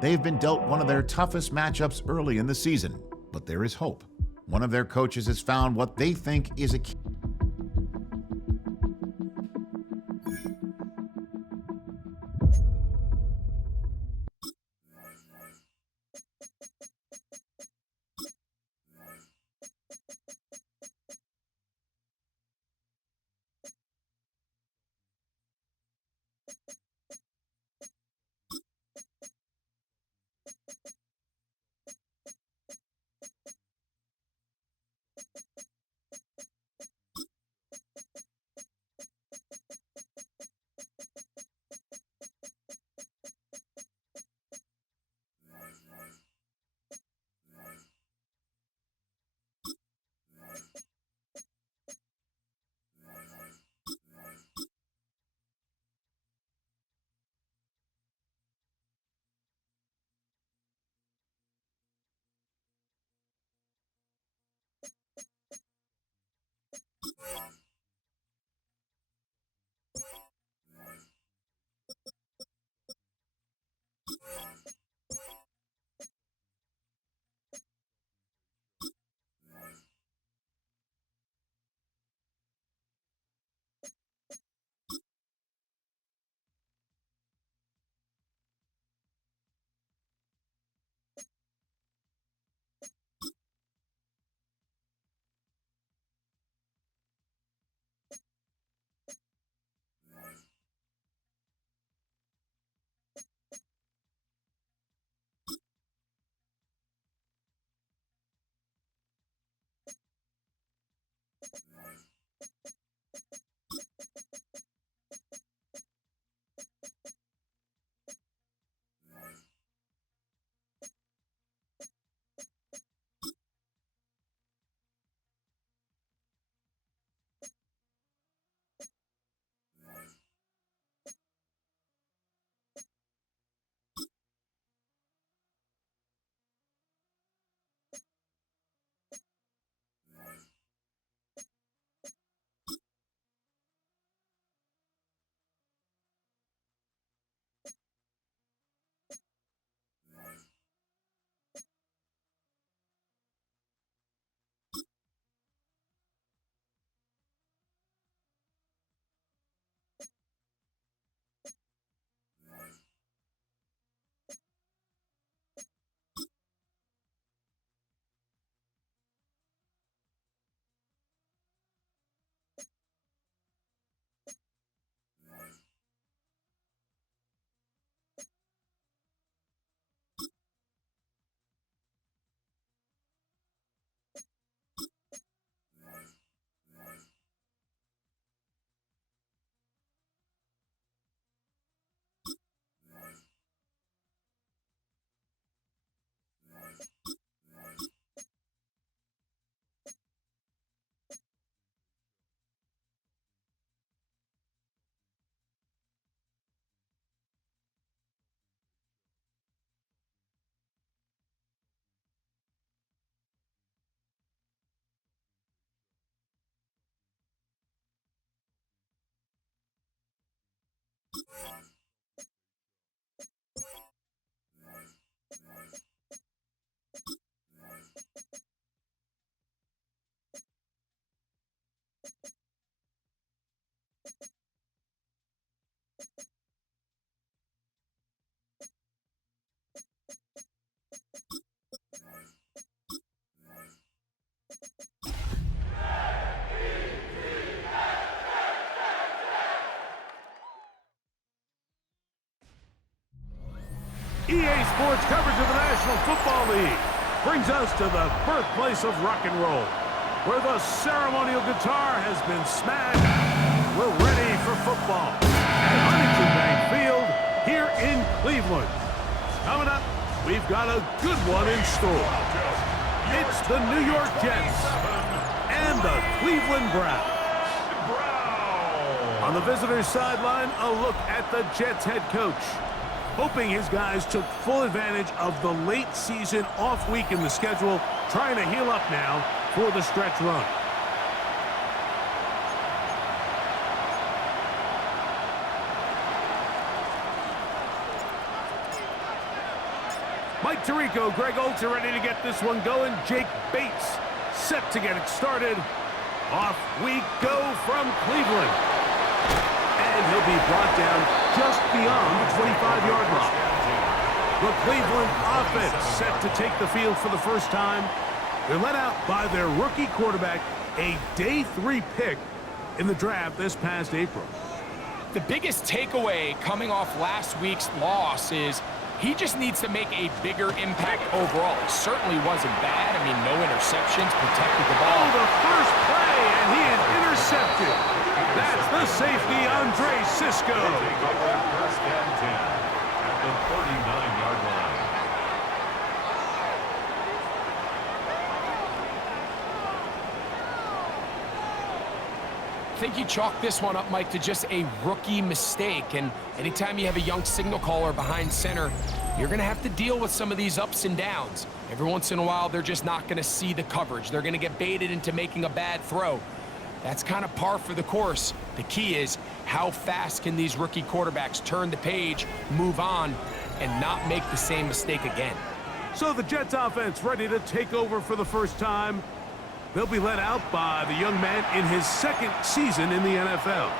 They've been dealt one of their toughest matchups early in the season, but there is hope. One of their coaches has found what they think is a key. EA Sports coverage of the National Football League brings us to the birthplace of rock and roll, where the ceremonial guitar has been smashed. We're ready for football at Huntington Bank Field here in Cleveland. Coming up, we've got a good one in store. It's the New York Jets and the Cleveland Browns. On the visitor's sideline, a look at the Jets head coach, hoping his guys took full advantage of the late season off week in the schedule, trying to heal up now for the stretch run. Mike Tirico, Greg Olsen ready to get this one going. Jake Bates set to get it started. Off we go from Cleveland. And he'll be brought down just beyond the 25-yard line. The Cleveland offense set to take the field for the first time. They're led out by their rookie quarterback, a day 3 pick in the draft this past April. The biggest takeaway coming off last week's loss is he just needs to make a bigger impact overall. It certainly wasn't bad. I mean, no interceptions, protected the ball. Oh, the first play, and he is intercepted. That's the safety, Andre Cisco. First and 10 at the 39-yard line. I think you chalk this one up, Mike, to just a rookie mistake. And anytime you have a young signal caller behind center, you're going to have to deal with some of these ups and downs. Every once in a while, they're just not going to see the coverage. They're going to get baited into making a bad throw. That's kind of par for the course. The key is how fast can these rookie quarterbacks turn the page, move on, and not make the same mistake again. So the Jets offense ready to take over for the first time. They'll be led out by the young man in his second season in the NFL.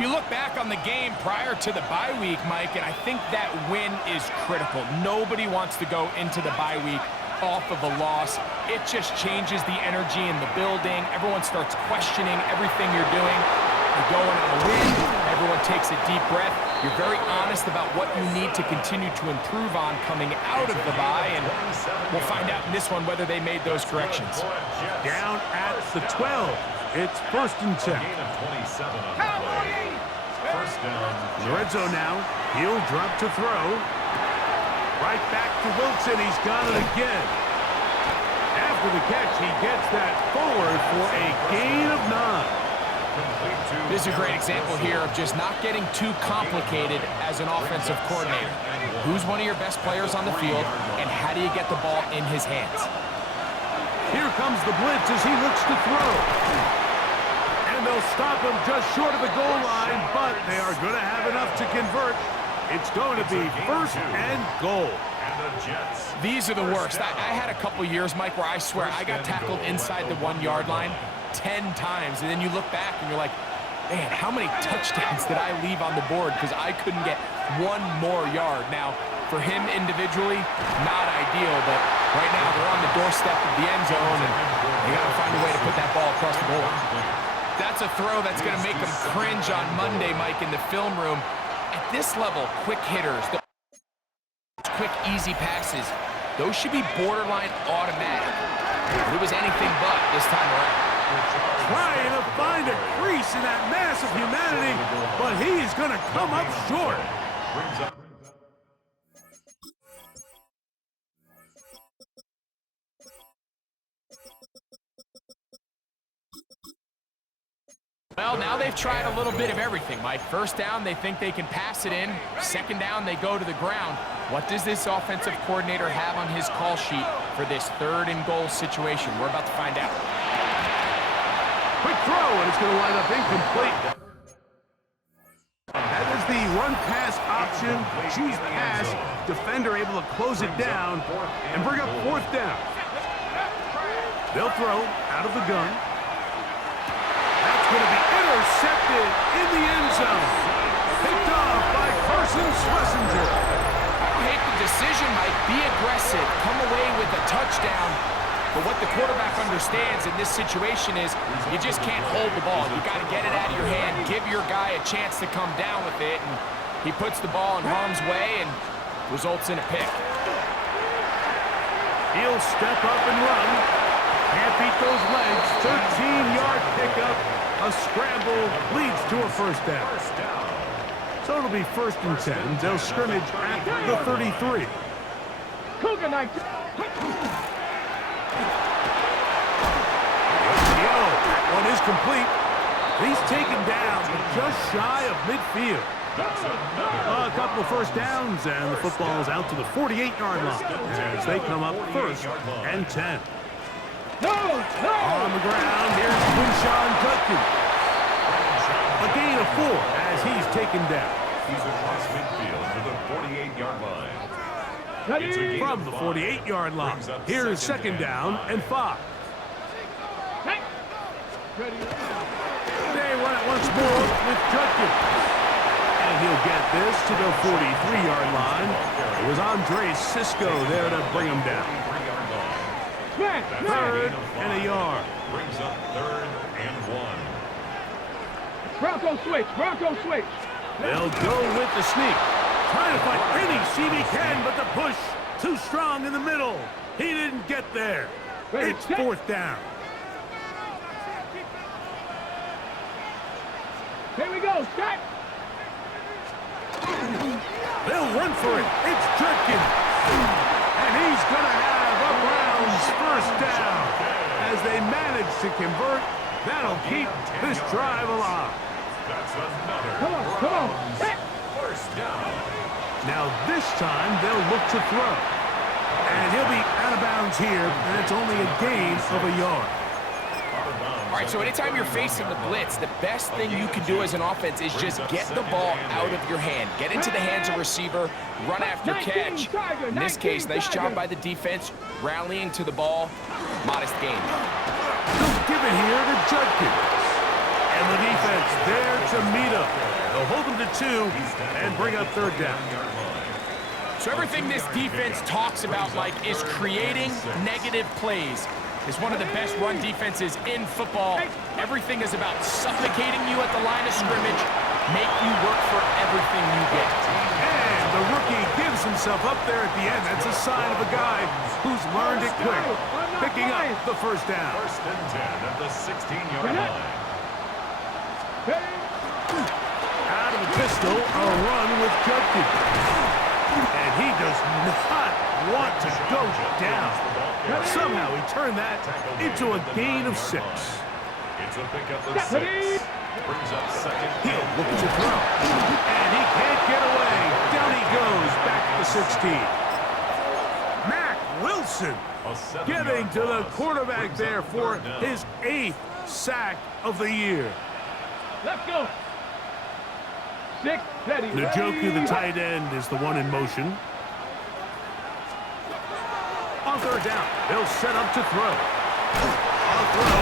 You look back on the game prior to the bye week, Mike, and I think that win is critical. Nobody wants to go into the bye week off of a loss. It just changes the energy in the building. Everyone starts questioning everything you're doing. You're going on a win. Everyone takes a deep breath. You're very honest about what you need to continue to improve on coming out of the bye, and we'll find out in this one whether they made those corrections. Down at the 12. It's first and 10. First down. In the red zone now. He'll drop to throw. Right back to Wilson. He's got it again. After the catch, he gets that forward for a gain of 9. This is a great example here of just not getting too complicated as an offensive coordinator. Who's one of your best players on the field, and how do you get the ball in his hands? Here comes the blitz as he looks to throw. And they'll stop him just short of the goal line, but they are going to have enough to convert. It's going to be first and goal. These are the worst. I had a couple years, Mike, where I swear I got tackled inside the 1-yard line 10 times, and then you look back and you're like, man, how many touchdowns did I leave on the board because I couldn't get one more yard? Now, for him individually, not ideal, but right now they're on the doorstep of the end zone, and they got to find a way to put that ball across the goal line. That's a throw that's going to make them cringe on Monday, Mike, in the film room. At this level, quick hitters, quick, easy passes, those should be borderline automatic. It was anything but this time around. Trying to find a crease in that mass of humanity, but he's going to come up short. Well, now they've tried a little bit of everything, Mike. First down, they think they can pass it in. Second down, they go to the ground. What does this offensive coordinator have on his call sheet for this 3rd and goal situation? We're about to find out. Quick throw, and it's going to wind up incomplete. That is the run-pass option. Choose pass. Defender able to close it down and bring up 4th down. They'll throw out of the gun. That's going to be intercepted in the end zone. Picked off by Carson Schlesinger. I don't hate the decision, Mike. Be aggressive. Come away with a touchdown. But what the quarterback understands in this situation is you just can't hold the ball. You got to get it out of your hand, give your guy a chance to come down with it, and he puts the ball in harm's way and results in a pick. He'll step up and run. Can't beat those legs. 13-yard pickup. A scramble leads to a first down. So it'll be first and 10. They'll scrimmage at the 33. Cougar night. That one is complete. He's taken down just shy of midfield. A couple of first downs, and the football is out to the 48-yard line as they come up first and 10. On the ground, here's Quinshon Judkins. A gain of 4 as he's taken down. He's across midfield to the 48-yard line. From the 48-yard line, here's second down and 5. They run it once more with Judkins. And he'll get this to the 43-yard line. It was Andre Cisco there to bring him down. Third and a yard. Brings up 3rd and 1. Bronco switch. Bronco switch. They'll go with the sneak. Trying to find any seam he can, but the push too strong in the middle. He didn't get there. It's 4th down. Here we go. Set. They'll run for it. It's Judkins. And he's going to have a Browns first down. As they manage to convert, that'll keep this drive alive. That's another Come on. first down. Now this time they'll look to throw. And he'll be out of bounds here, and it's only a gain of a yard. All right, so anytime you're facing the blitz, the best thing you can do as an offense is just get the ball out of your hand. Get into the hands of receiver, run after catch. In this case, nice job by the defense, rallying to the ball. Modest gain. They'll give it here to Judkins. And the defense there to meet him. They'll hold him to 2 and bring up 3rd down. So everything this defense talks about, Mike, is creating negative plays. It's one of the best run defenses in football. Everything is about suffocating you at the line of scrimmage, make you work for everything you get. And the rookie gives himself up there at the end. That's a sign of a guy who's learned it quick. Picking up the first down. 1st and 10 at the 16-yard line. Out of the pistol, a run with Judkins. And he does not want to go down. Somehow he turned that into a gain of 6. It's a pickup of 6. Brings up 2nd. He'll look to throw. And he can't get away. Down he goes, back to the 16. Mac Wilson getting to the quarterback there for his 8th sack of the year. Let's go. 6, ready. Njoku, the tight end, is the one in motion. On 3rd down, they'll set up to throw. On throw,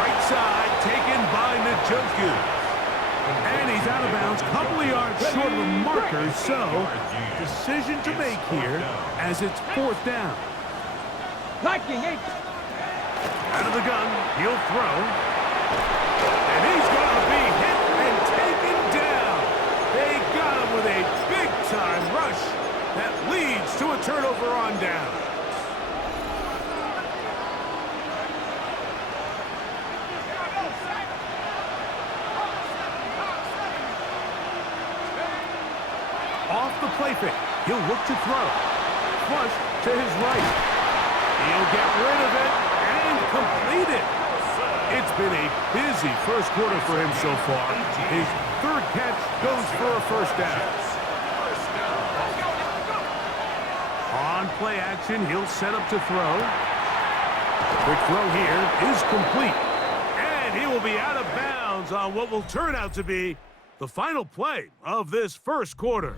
right side, taken by Njoku. And he's out of bounds, couple of yards short of the marker, so decision to make here as it's 4th down. Liking 8. Out of the gun, he'll throw. And he's going to be hit and taken down. They got him with a big-time rush that leads to a turnover on down. Off the play fake, he'll look to throw. Flush to his right. He'll get rid of it and complete it. It's been a busy first quarter for him so far. His 3rd catch goes for a first down. On play action, he'll set up to throw. Quick throw here is complete. And he will be out of bounds on what will turn out to be the final play of this first quarter.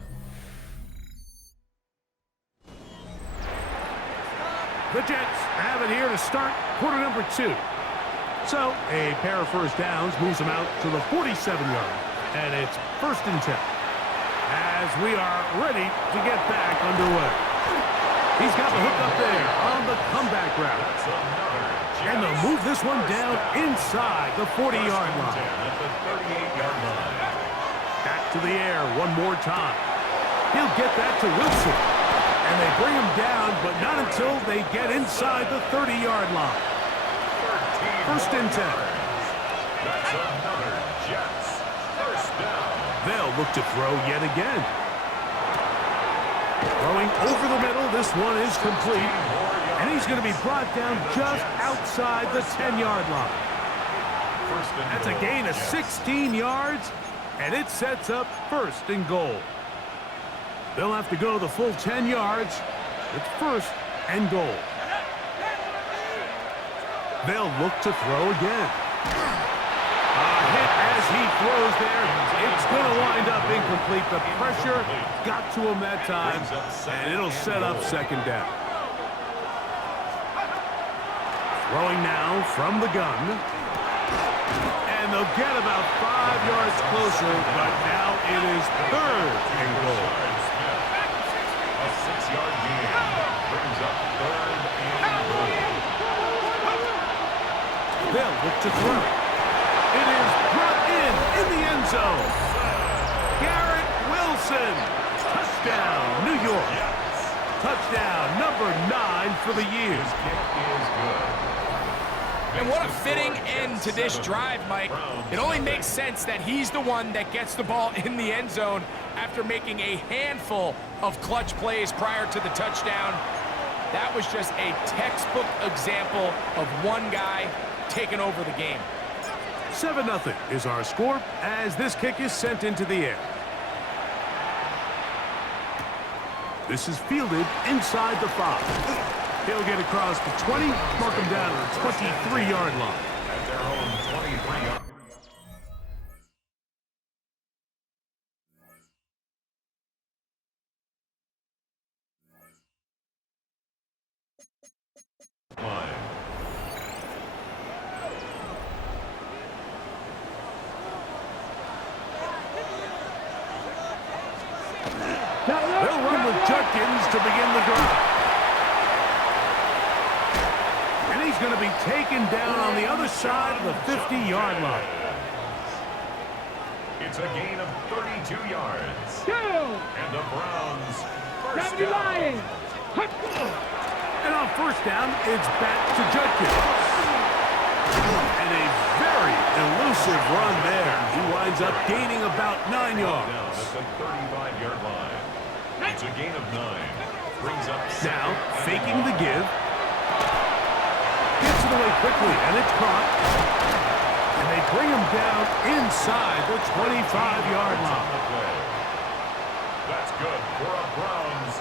The Jets have it here to start quarter number 2. So, a pair of first downs moves them out to the 47-yard. And it's 1st and 10. As we are ready to get back underway. He's got the hook up there on the comeback route. And they'll move this one down inside the 40-yard line. Back to the air one more time. He'll get that to Wilson. And they bring him down, but not until they get inside the 30-yard line. 1st and 10. That's another Jets first down. They'll look to throw yet again. Throwing over the middle, this one is complete. And he's going to be brought down just outside the 10-yard line. That's a gain of 16 yards, and it sets up 1st and goal. They'll have to go the full 10 yards. It's 1st and goal. They'll look to throw again. A hit as he throws there, it's going to wind up incomplete. The pressure got to him that time, and it'll set up second down. Throwing now from the gun. And they'll get about 5 yards closer, but now it is third and goal. A 6-yard gain brings up third and goal. They'll look to throw. It is brought in the end zone. Garrett Wilson. Touchdown, New York. Touchdown, number 9 for the year. His kick is good. And what a fitting end to this drive, Mike. It only makes sense that he's the one that gets the ball in the end zone after making a handful of clutch plays prior to the touchdown. That was just a textbook example of one guy taking over the game. 7-0 is our score as this kick is sent into the air. This is fielded inside the 5. He'll get across the 20, mark him down at the 23-yard line. At their own 23-yard. line. They'll run with Judkins to begin the drive. And he's going to be taken down on the other side of the 50-yard line. It's a gain of 32 yards. And the Browns first down. And on first down, it's back to Judkins. And a very elusive run there. He winds up gaining about 9 yards. Down at the 35-yard line. It's a gain of 9. Brings up Now, faking the give. Gets it away quickly, and it's caught. And they bring him down inside the 25-yard line. That's good for a Browns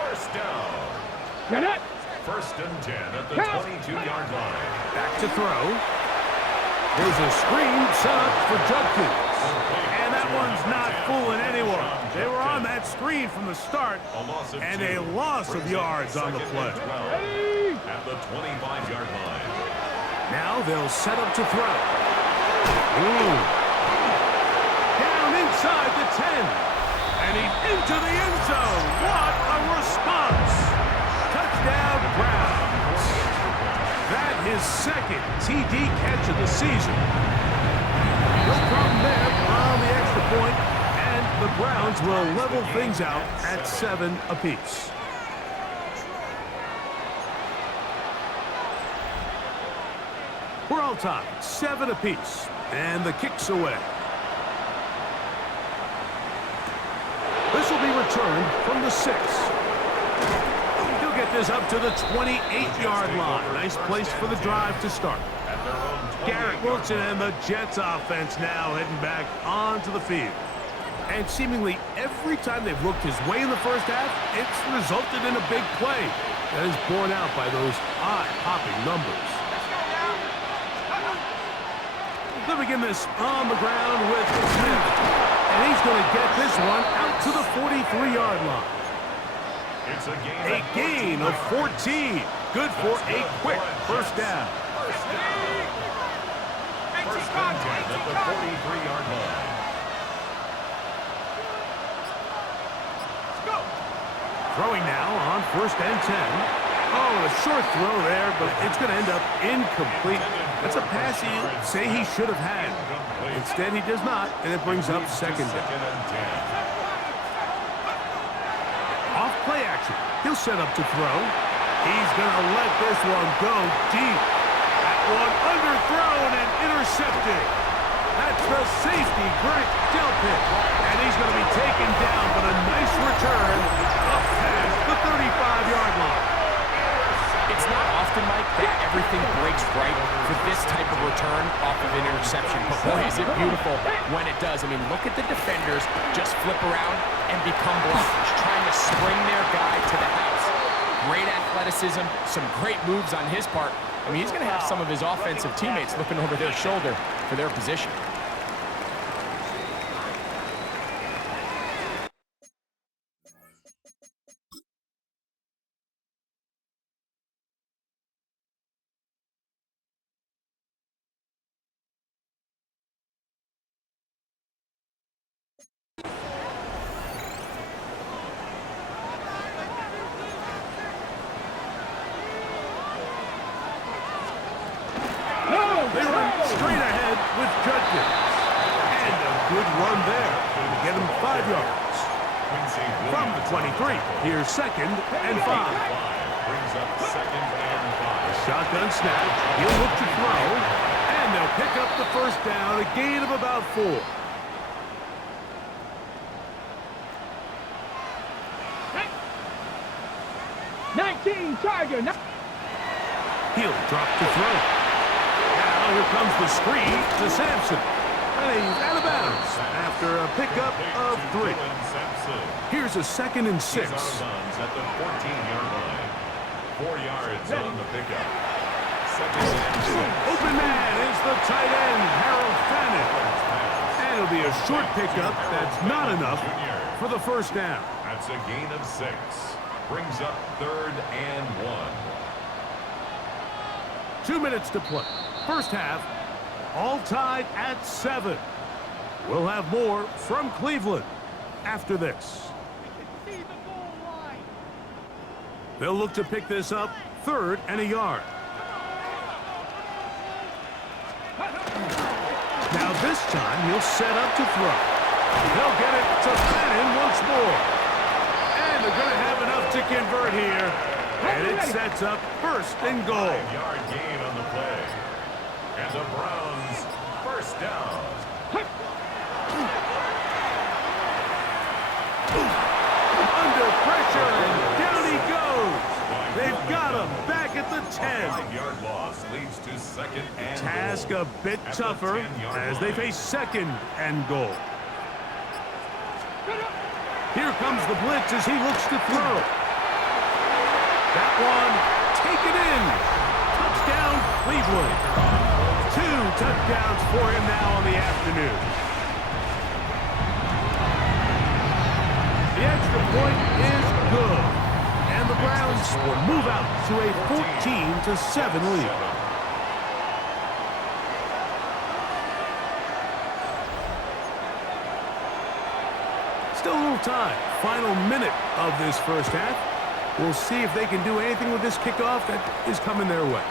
first down. Get it. First and 10 at the 22-yard line. Back to throw. There's a screen set up for Judkins. And that one's not fooling anyone. They were on that screen from the start, and a loss of yards on the play. At the 25-yard line. Now they'll set up to throw. Ooh. Down inside the 10. And he's into the end zone. What a response. Touchdown, Browns. That his second TD catch of the season. No problem there on the extra point, and the Browns will level things out at 7 apiece. We're all tied, 7 apiece, and the kick's away. This will be returned from the 6. He'll get this up to the 28-yard line. Nice place for the drive to start. Garrett Wilson and the Jets offense now heading back onto the field. And seemingly every time they've looked his way in the first half, it's resulted in a big play. That is borne out by those eye-popping numbers. They'll begin this on the ground with Smith. And he's going to get this one out to the 43-yard line. It's a gain of 14. Good for a quick first down. First and 10 at the 43-yard line. Throwing now on first and 10. Oh, a short throw there, but it's going to end up incomplete. That's a pass you say he should have had. Instead, he does not, and it brings up second down. Off play action. He'll set up to throw. He's going to let this one go deep. That one underthrown and intercepted. That's the safety, Greg Delpit. And he's going to be taken down, but a nice return up past the 35-yard line. It's not often, Mike, that everything breaks right for this type of return off of an interception. But boy, is it beautiful when it does. I mean, look at the defenders just flip around and become blockers, trying to spring their guy to the house. Great athleticism, some great moves on his part. I mean, he's going to have some of his offensive teammates looking over their shoulder for their position. yards. From the 23, here's 2nd and 5. Brings up 2nd and 5. Shotgun snap. He'll look to throw. And they'll pick up the first down, a gain of about 4. Charger. He'll drop to throw. Now here comes the screen to Sampson. And he's out of bounds after a pickup of 3. Here's a 2nd and 6. He's out of bounds at the 14-yard line. 4 yards on the pickup. 2nd and 6. Open man is the tight end, Harold Fannin. And it'll be a short pickup that's not enough for the first down. That's a gain of 6. Brings up 3rd and 1. 2 minutes to play. First half, all tied at 7. We'll have more from Cleveland after this. They'll look to pick this up 3rd and a yard. Now this time he'll set up to throw. They'll get it to Fannin once more. And they're going to have enough to convert here. And it sets up 1st and goal. 5-yard gain on the play. And the Browns first down. Under pressure, and down he goes. They've got him back at the 10. 5-yard loss leads to 2nd and Task goal. a bit At the tougher 10-yard as they line. face 2nd and goal. Here comes the blitz as he looks to throw. That one taken in. Touchdown, Cleveland. 2 touchdowns for him now on the afternoon. The extra point is good. And the Browns will move out to a 14-7 lead. Still a little time. Final minute of this first half. We'll see if they can do anything with this kickoff that is coming their way.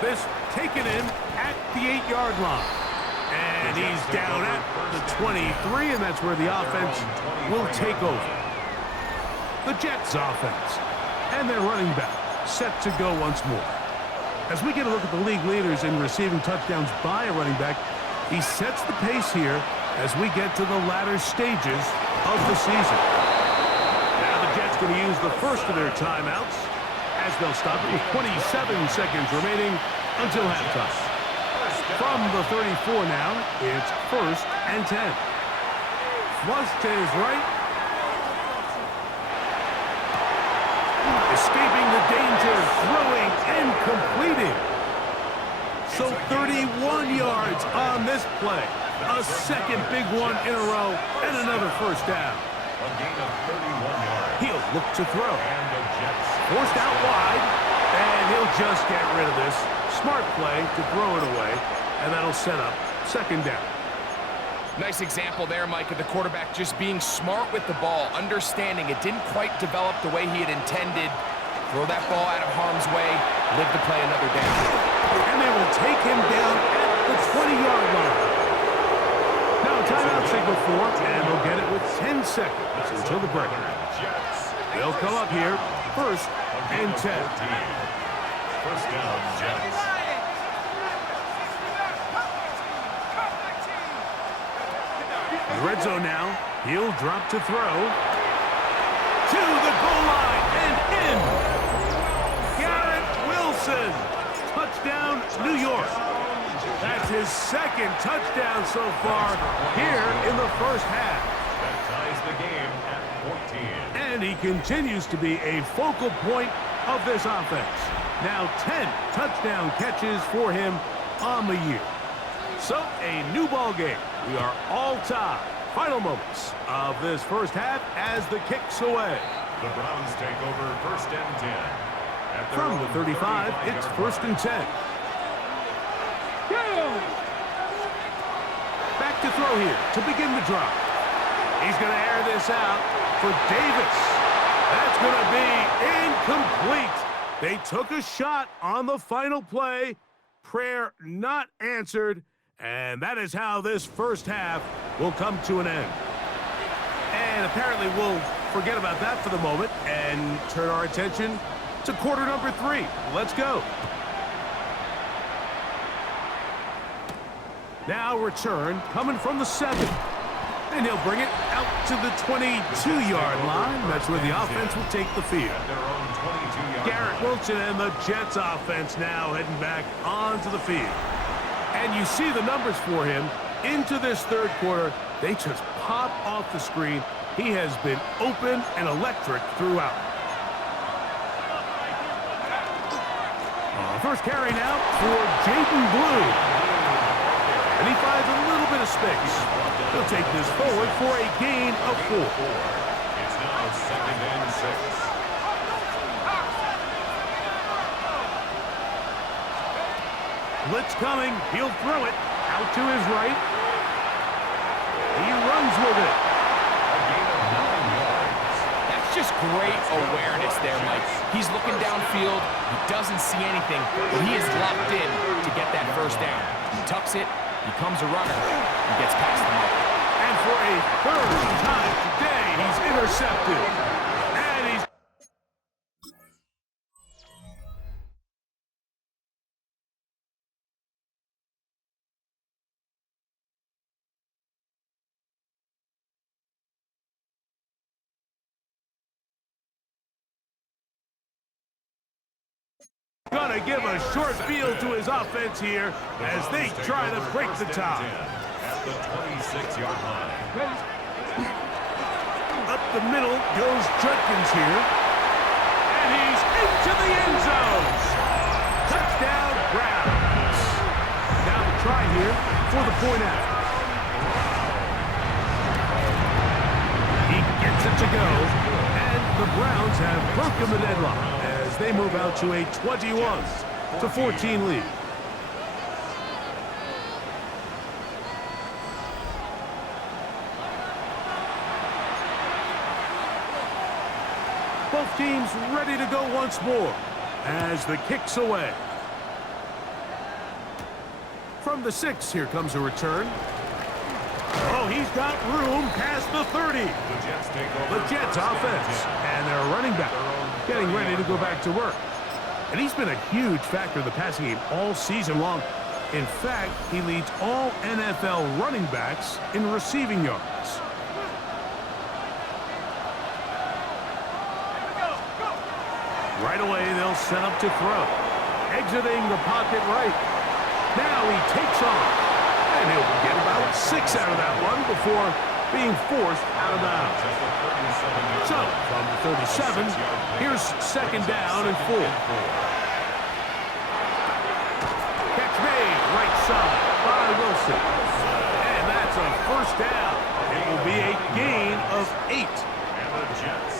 This taken in at the 8-yard line. And he's down at the 23, and that's where the offense will take over. The Jets offense and their running back set to go once more. As we get a look at the league leaders in receiving touchdowns by a running back, he sets the pace here as we get to the latter stages of the season. Now the Jets going to use the first of their timeouts as they'll stop it with 27 seconds remaining until halftime. From the 34 now, it's 1st and 10. Flush to his right. Escaping the danger, throwing and completing. So 31 yards on this play. A 2nd big one in a row and another first down. A gain of 31 yards. He'll look to throw. And the Jets Forced out wide, and he'll just get rid of this. Smart play to throw it away, and that'll set up 2nd down. Nice example there, Mike, of the quarterback just being smart with the ball, understanding it didn't quite develop the way he had intended. Throw that ball out of harm's way, live to play another down. And they will take him down at the 20-yard line. Now timeout signal 4, and they'll get it with 10 seconds until the break. Jets. They'll come up here 1st and 10. First down, Jets. The red zone now. He'll drop to throw. To the goal line and in. Garrett Wilson. Touchdown, New York. That's his 2nd touchdown so far here in the first half. That ties the game at 14. And he continues to be a focal point of this offense. Now 10 touchdown catches for him on the year. So a new ball game. We are all tied. Final moments of this first half as the kicks away. The Browns take over 1st and 10. At their From own the 35, it's 1st and 10. Back to throw here to begin the drive. He's going to air this out for Davis. That's going to be incomplete. They took a shot on the final play. Prayer not answered. And that is how this first half will come to an end. And apparently we'll forget about that for the moment and turn our attention to quarter number 3. Let's go. Now return coming from the 7. And he'll bring it out to the 22-yard line. That's where the offense will take the field. Garrett Wilson and the Jets offense now heading back onto the field. And you see the numbers for him into this third quarter. They just pop off the screen. He has been open and electric throughout. First carry now for Jaden Blue. And he finds a little bit of space. He'll take this forward for a gain of 4. It's now 2nd and 6. Blitz coming. He'll throw it out to his right. He runs with it. A gain of 9 yards. That's just great awareness there, Mike. He's looking downfield. He doesn't see anything, but he is locked in to get that first down. He tucks it, becomes a runner, and gets past the mark. And for a third time today, he's intercepted. And he's... Gonna give a short field to his offense here as they try to break the tie. At the 26-yard line. Up the middle goes Judkins here. And he's into the end zone. Touchdown, Browns. Now the try here for the point out. He gets it to go. And the Browns have broken the deadlock as they move out to a 21-14 lead. Both teams ready to go once more as the kick's away. From the 6, here comes a return. Oh, he's got room past the 30. The Jets offense and their running back getting ready to go back to work. And he's been a huge factor in the passing game all season long. In fact, he leads all NFL running backs in receiving yards. Right away, they'll set up to throw. Exiting the pocket right. Now he takes off. And he'll get about 6 out of that one before being forced out of bounds. So, from the 37, here's 2nd down and 4. Catch made, right side by Wilson. And that's a first down. It will be a gain of 8.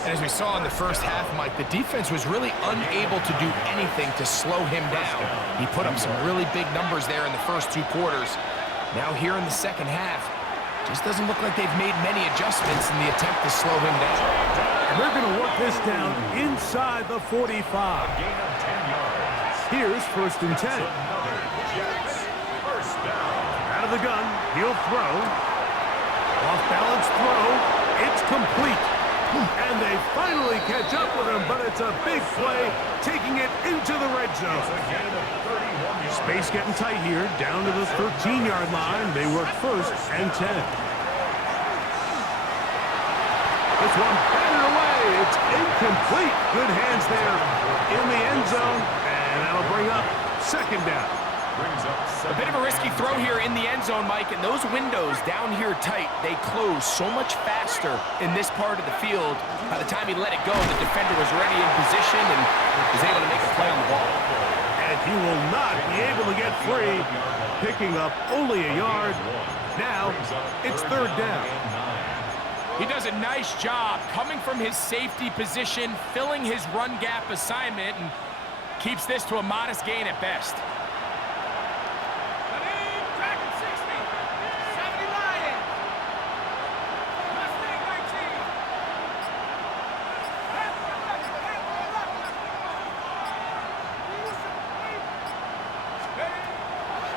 And as we saw in the first half, Mike, the defense was really unable to do anything to slow him down. He put up some really big numbers there in the first 2 quarters. Now here in the second half, just doesn't look like they've made many adjustments in the attempt to slow him down. And they're going to work this down inside the 45. Gain of 10 yards. Here's 1st and 10. Jets. First down. Out of the gun, he'll throw. Off balance throw. It's complete. And they finally catch up with him, but it's a big play, taking it into the red zone. Space getting tight here, down to the 13-yard line. They work 1st and 10. This one batted away. It's incomplete. Good hands there in the end zone, and that'll bring up 2nd down. A bit of a risky throw here in the end zone, Mike, and those windows down here tight, they close so much faster in this part of the field. By the time he let it go, the defender was already in position and was able to make a play on the ball. And he will not be able to get free, picking up only a yard. Now, it's 3rd down. He does a nice job coming from his safety position, filling his run gap assignment, and keeps this to a modest gain at best.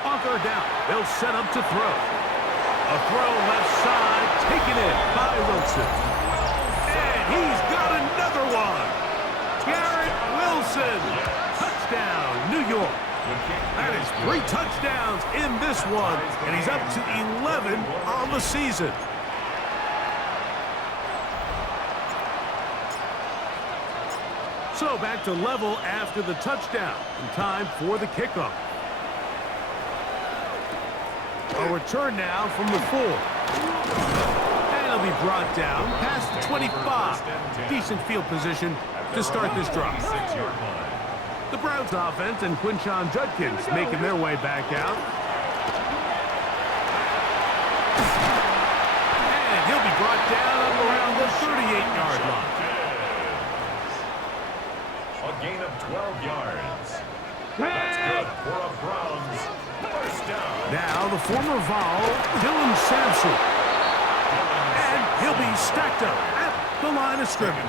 On 3rd down, they'll set up to throw. A throw left side, taken in by Wilson. Sampson. Touchdown, New York. That is 3 touchdowns in this one, and he's up to 11 on the season. So back to level after the touchdown, and time for the kickoff. A return now from the 4. And he'll be brought down past the 25. Decent field position to start this drive. The Browns offense and Quinshon Judkins making their way back out. And he'll be brought down around the 38-yard line. A gain of 12 yards. That's good for a Browns first down. Now the former Vol, Dylan Sampson. And he'll be stacked up at the line of scrimmage.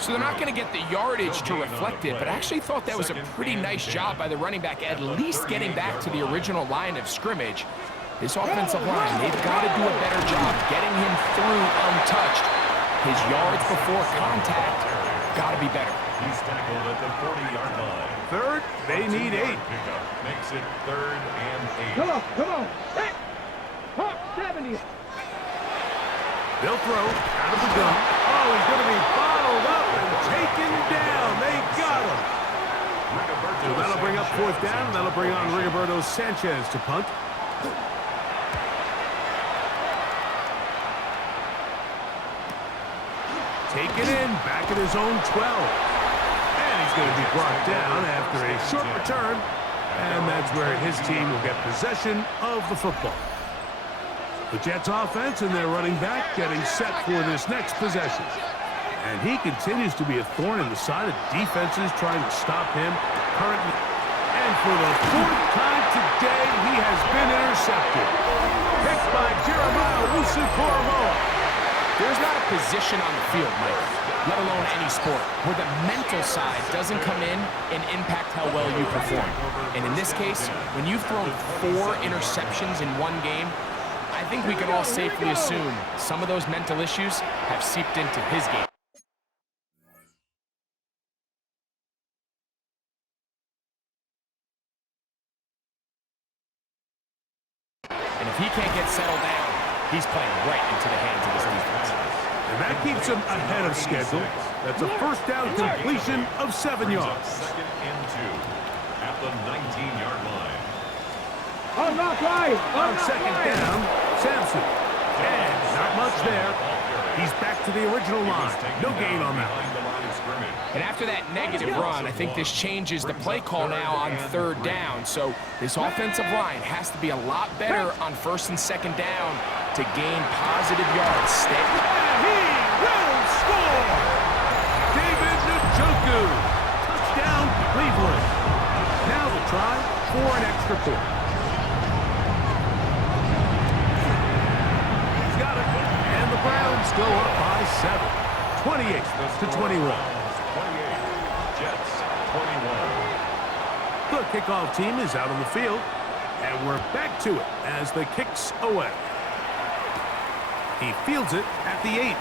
So they're not going to get the yardage to reflect it, but I actually thought that was a pretty nice job by the running back, at least getting back to the original line of scrimmage. This offensive line, they've got to do a better job getting him through untouched. His yards before contact got to be better. He's tackled at the 40-yard line. Third, they need 8. Pickup makes it 3rd and 8. Come on. Hey. Pump 70. They'll throw out of the gun. Oh, he's going to be bottled up and taken down. They got him. So that'll bring up 4th down, and that'll bring on Rigoberto Sanchez to punt. Taken in, back at his own 12. And he's going to be brought down after a short return. And that's where his team will get possession of the football. The Jets offense and their running back getting set for this next possession. And he continues to be a thorn in the side of defenses trying to stop him currently. And for the 4th time today, he has been intercepted. Picked by Jeremiah Wusu-Koromoa. There's not a position on the field, Mike, let alone any sport, where the mental side doesn't come in and impact how well you perform. And in this case, when you've thrown 4 interceptions in one game, I think we can all safely assume some of those mental issues have seeped into his game. And if he can't get settled down, he's playing right into the hands of his defense. And that keeps him ahead of schedule. That's a 1st down completion of 7 yards. 2nd and 2 at the 19-yard line. On my play. On 2nd down, Sampson. And not much there. He's back to the original line. No gain on that. And after that negative run, I think this changes the play call now on 3rd down. So this offensive line has to be a lot better on 1st and 2nd down to gain positive yards. And he will score! David Njoku. Touchdown, Cleveland. Now the try for an extra point. He's got it. And the Browns go up by 7. 28-21. 28, Jets 21. The kickoff team is out on the field, and we're back to it as the kick's away. He fields it at the 8.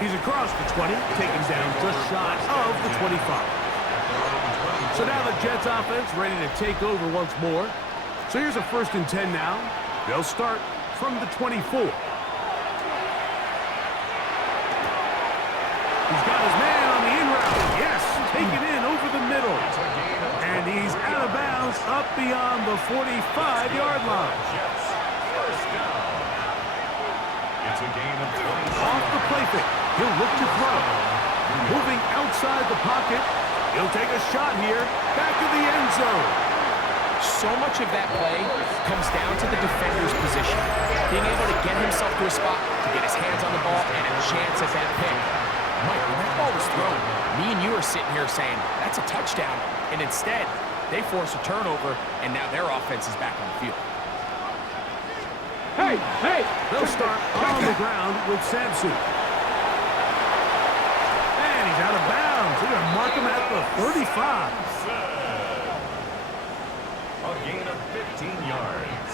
He's across the 20, taken down just shy of the 25. So now the Jets offense ready to take over once more. So here's a 1st and 10 now. They'll start from the 24. He's got his man on the in route. Yes, taken in over the middle. And he's out of bounds up beyond the 45-yard line. Jets first down. It's a gain of 20. Off the play fake. He'll look to throw. Moving outside the pocket. He'll take a shot here. Back of the end zone. So much of that play comes down to the defender's position. Being able to get himself to a spot, to get his hands on the ball, and a chance at that pick. Mike, when that ball was thrown, me and you are sitting here saying, that's a touchdown. And instead, they force a turnover, and now their offense is back on the field. Hey. They'll start on the ground with Sampson. And he's out of bounds. They're going to mark him at the 35. A gain of 15 yards.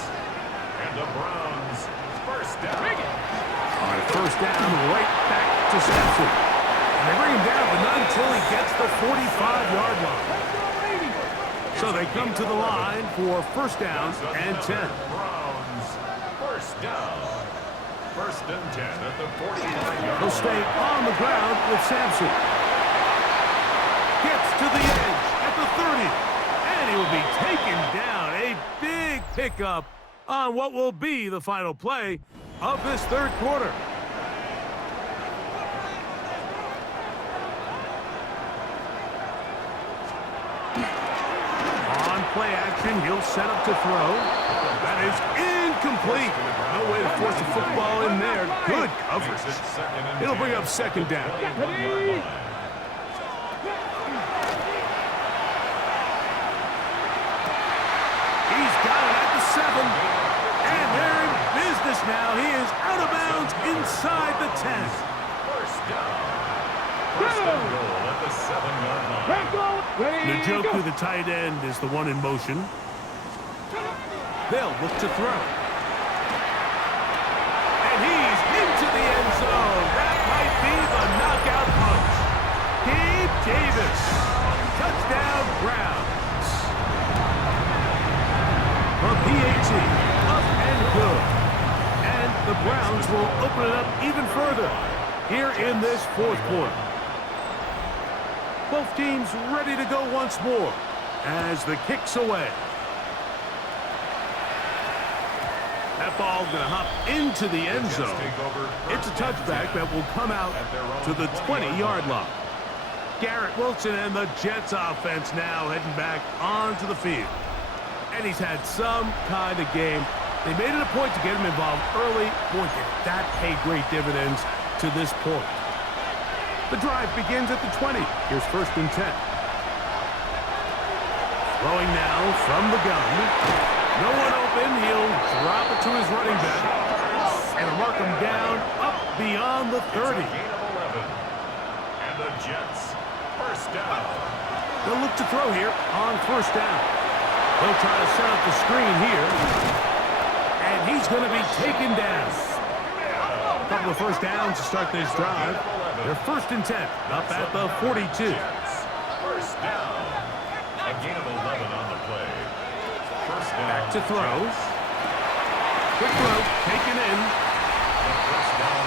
And the Browns first down. All right, 1st down, right back to Sampson. And they bring him down to the until he gets the 45-yard line. So they come to the line for first down and 10. Browns, first down. First and 10 at the 45-yard He'll stay on the ground with Sampson. Gets to the edge at the 30. And he will be taken down. A big pickup on what will be the final play of this third quarter. On play action, he'll set up to throw. That is incomplete. No way to force a football in there. Good coverage. It'll bring up second down. He's got it at the 7. And they're in business now. He is out of bounds inside the 10. First down. First and goal at the 7-yard line. Njoku, the tight end, is the one in motion. They'll look to throw. And he's into the end zone. That might be the knockout punch. Gabe Davis. Touchdown, Browns. From PAT, up and good. And the Browns will open it up even further here in this fourth quarter. Both teams ready to go once more as the kick's away. That ball going to hop into the end zone. It's a touchback that will come out to the 20-yard line. Garrett Wilson and the Jets offense now heading back onto the field. And he's had some kind of game. They made it a point to get him involved early. Boy, did that pay great dividends to this point. The drive begins at the 20. Here's first and 10. Throwing now from the gun. No one open. He'll drop it to his running back. And mark him down up beyond the 30. Gain of 11. And the Jets, first down. They'll look to throw here on first down. They'll try to set up the screen here. And he's going to be taken down. A couple of first downs to start this drive. They're first and 10, up at the 42. First down. A gain of 11 on the play. First down. Back to throw. Quick throw, taken in. First down.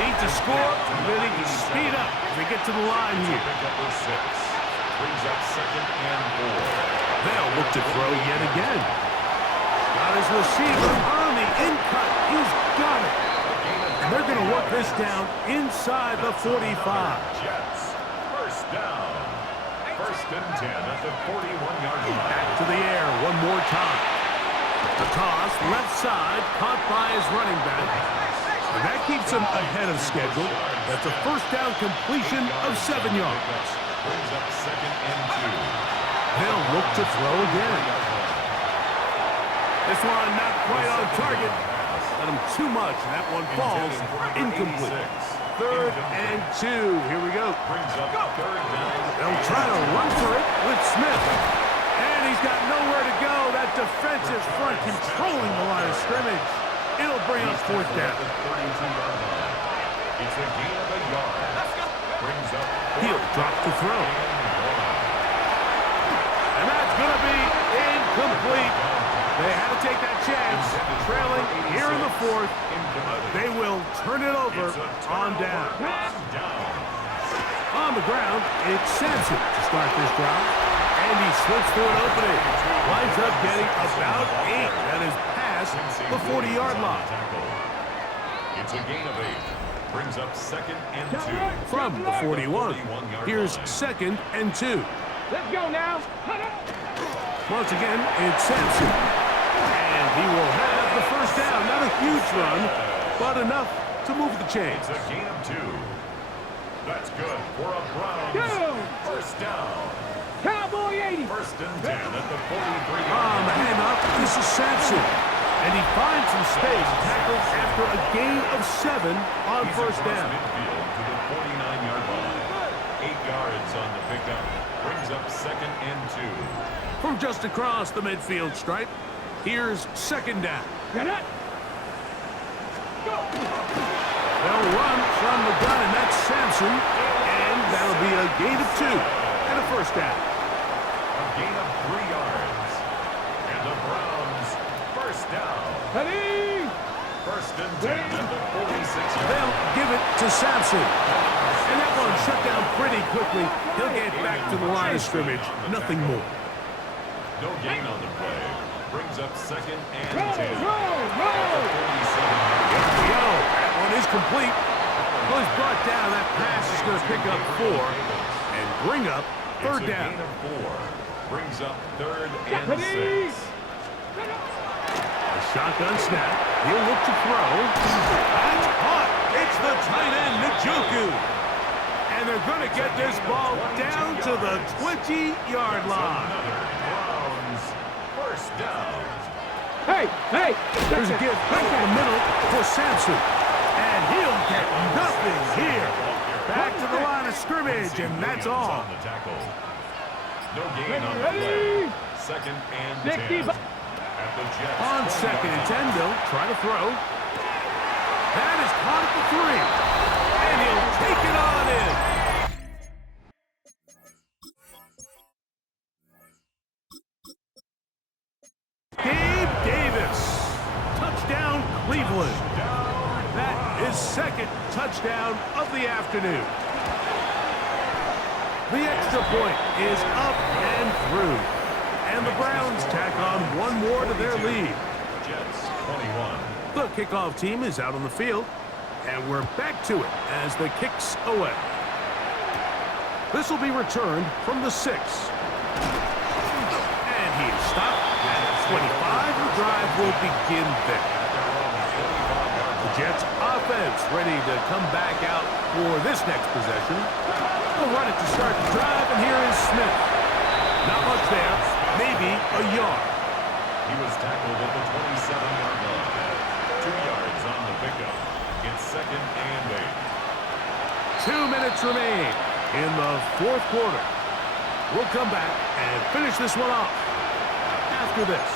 Need to score, then he can speed up as they get to the line here. Pick up with 6. Brings up second and 4. They'll look to throw yet again. Got his receiver on the in-cut. He's got it. And they're going to work this down inside the 45. Jets, first down. First and 10 at the 41-yard line. Back to the air one more time. The toss, left side, caught by his running back. And that keeps him ahead of schedule. That's a first down completion of 7 yards. Brings up second and 2. They'll look to throw again. This one not quite on target. Let him too much, and that one falls incomplete. Third and 2. Here we go. Brings up third down. They'll try to run for it with Smith. And he's got nowhere to go. That defensive front controlling the line of scrimmage. It'll bring up fourth down. 32-yard line. It's a gain of a yard. Brings up He'll drop to throw. And that's going to be incomplete. They had to take that chance, trailing here in the fourth. They will turn it over on down. On the ground, it's Sampson to start this drive. And he slips through an opening. Winds up getting about 8. That is past the 40-yard line. It's a gain of 8. Brings up second and 2. From the 41, here's second and 2. Let's go now. Once again, it's Sampson. And he will have the first down. Not a huge run, but enough to move the chains. It's a gain of 2. That's good for a Browns. Go! First down. Cowboy 80. First and 10 at the 43. On the handoff, this is Sampson. And he finds some space to tackle after a gain of 7 on first down. Midfield to the 49-yard line. 8 yards on the pickup. Brings up second and 2. From just across the midfield stripe, here's second down. Get it. They'll run from the gun, and that's Sampson. And that'll gain of 2 and a first down. A gain of 3 yards. And the Browns, first down. Ready? First and 10 at the 46-yard. They'll give it to Sampson. And that one shut down pretty quickly. He'll get back to the line of scrimmage. Nothing more. No gain on the play. Brings up second and 10. Roll, At the 47. Here we go. That one is complete. Well, he's brought down. That pass is going to pick up 4 and bring up third It's a down. gain of 4. Brings up third and Ready? 6. A shotgun snap. He'll look to throw. That's caught. It's the tight end, Njoku. And they're going to get this ball down to the 20-yard line. Browns, first down. Hey, hey. There's a give back to the middle for Sampson. And he'll get nothing here. Back to the line of scrimmage, and that's all. On the tackle. No gain on the Ready? play. Second and 60. 10. At the Jets. On 20 second and yard 10, they'll try to throw. That is caught at the 3. And he'll take it on in. Gabe Davis. Touchdown, Cleveland. That is second touchdown of the afternoon. The extra point is up and through. And the Browns tack on one more to their lead. Jets 21. The kickoff team is out on the field, and we're back to it as the kicks away. This will be returned from the 6. And he is stopped at 25. The drive will begin there. The Jets offense ready to come back out for this next possession. They'll run it to start the drive, and here is Smith. Not much there, maybe a yard. He was tackled at the 27-yard line. 2 yards on the pickup. It's second and 8. 2 minutes remain in the fourth quarter. We'll come back and finish this one off after this.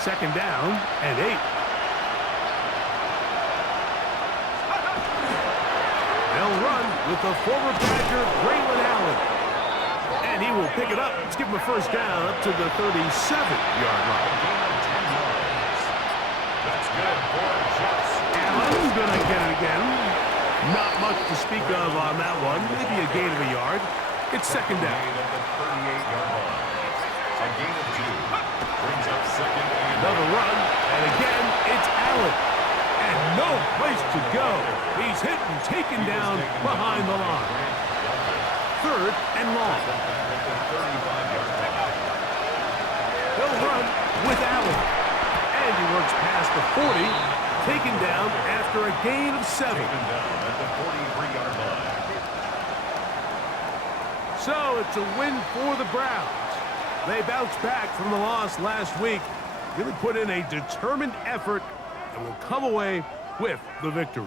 Second down and 8. They'll run with the former Badger, Braylon Allen. And he will pick it up. Let's give him a first down up to the 37-yard line. That's good for Jets. Allen's going to get it again. Not much to speak of on that one. Maybe a gain of a yard. It's second down. Gain at the 38-yard line. A gain of 2. Brings up second and Another run. And again, it's Allen. And no place to go. He's hit and taken down behind the line. Third and long. at the 35-yard line. They'll run with Allen. And he works past the 40, taken down after a gain of 7. Taken down at the 43-yard line. So it's a win for the Browns. They bounced back from the loss last week, really put in a determined effort, and will come away with the victory.